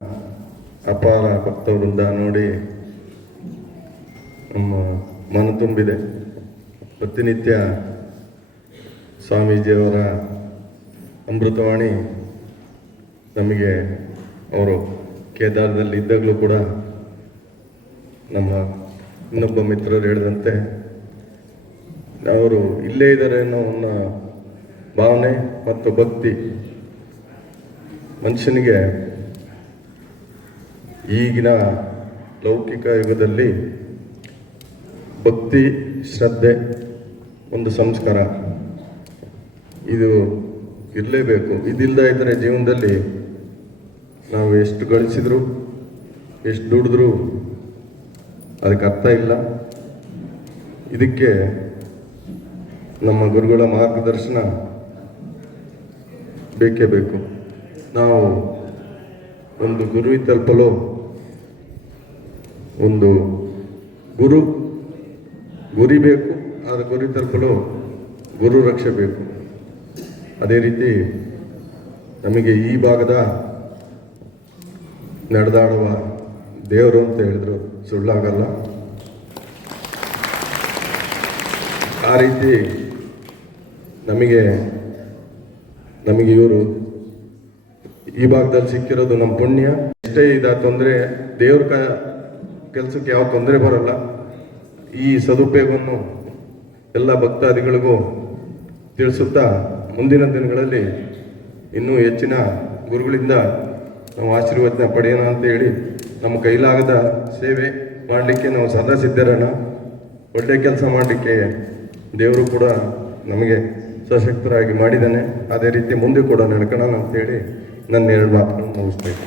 ಅಪಾರ ಭಕ್ತವೃಂದ ನೋಡಿ ನಮ್ಮ ಮನ ತುಂಬಿದೆ. ಪ್ರತಿನಿತ್ಯ ಸ್ವಾಮೀಜಿಯವರ ಅಮೃತವಾಣಿ ನಮಗೆ ಅವರು ಕೇದಾರದಲ್ಲಿ ಇದ್ದಾಗಲೂ ಕೂಡ ನಮ್ಮ ಇನ್ನೊಬ್ಬ ಮಿತ್ರರು ಹೇಳಿದಂತೆ ಅವರು ಇಲ್ಲೇ ಇದ್ದಾರೆ ಅನ್ನೋ ಒಂದು ಭಾವನೆ ಮತ್ತು ಭಕ್ತಿ ಮನುಷ್ಯನಿಗೆ ಈಗಿನ ಲೌಕಿಕ ಯುಗದಲ್ಲಿ ಭಕ್ತಿ ಶ್ರದ್ಧೆ ಒಂದು ಸಂಸ್ಕಾರ ಇದು ಇರಲೇಬೇಕು. ಇದಿಲ್ಲದ ಇದ್ದರೆ ಜೀವನದಲ್ಲಿ ನಾವು ಎಷ್ಟು ಗಳಿಸಿದ್ರು ಎಷ್ಟು ದುಡಿದ್ರೂ ಅದಕ್ಕೆ ಅರ್ಥ ಇಲ್ಲ. ಇದಕ್ಕೆ ನಮ್ಮ ಗುರುಗಳ ಮಾರ್ಗದರ್ಶನ ಬೇಕೇ ಬೇಕು. ನಾವು ಒಂದು ಗುರು ತಲುಪಲು ಒಂದು ಗುರಿ ಬೇಕು, ಆದರೆ ಗುರಿ ತಲುಪಲು ಗುರು ರಕ್ಷೆ ಬೇಕು. ಅದೇ ರೀತಿ ನಮಗೆ ಈ ಭಾಗದ ನಡೆದಾಡುವ ದೇವರು ಅಂತ ಹೇಳಿದ್ರು ಸುಳ್ಳಾಗಲ್ಲ. ಆ ರೀತಿ ನಮಗೆ ಇವರು ಈ ಭಾಗದಲ್ಲಿ ಸಿಕ್ಕಿರೋದು ನಮ್ಮ ಪುಣ್ಯ. ಎಷ್ಟೇ ತೊಂದರೆ ದೇವ್ರ ಕೆಲಸಕ್ಕೆ ಯಾವ ತೊಂದರೆ ಬರಲ್ಲ. ಈ ಸದುಪಯೋಗವನ್ನು ಎಲ್ಲ ಭಕ್ತಾದಿಗಳಿಗೂ ತಿಳಿಸುತ್ತಾ ಮುಂದಿನ ದಿನಗಳಲ್ಲಿ ಇನ್ನೂ ಹೆಚ್ಚಿನ ಗುರುಗಳಿಂದ ನಾವು ಆಶೀರ್ವಚನ ಪಡೆಯೋಣ ಅಂತ ಹೇಳಿ ನಮ್ಮ ಕೈಲಾಗದ ಸೇವೆ ಮಾಡಲಿಕ್ಕೆ ನಾವು ಸದಾ ಸಿದ್ಧರೋಣ. ಒಳ್ಳೆಯ ಕೆಲಸ ಮಾಡಲಿಕ್ಕೆ ದೇವರು ಕೂಡ ನಮಗೆ ಸಶಕ್ತರಾಗಿ ಮಾಡಿದ್ದಾನೆ. ಅದೇ ರೀತಿ ಮುಂದೆ ಕೂಡ ನಡ್ಕೊಳ್ಳೋಣ ಅಂತೇಳಿ ನನ್ನ 2 ಮಾತನ್ನು ಮುಗಿಸ್ಬೇಕು.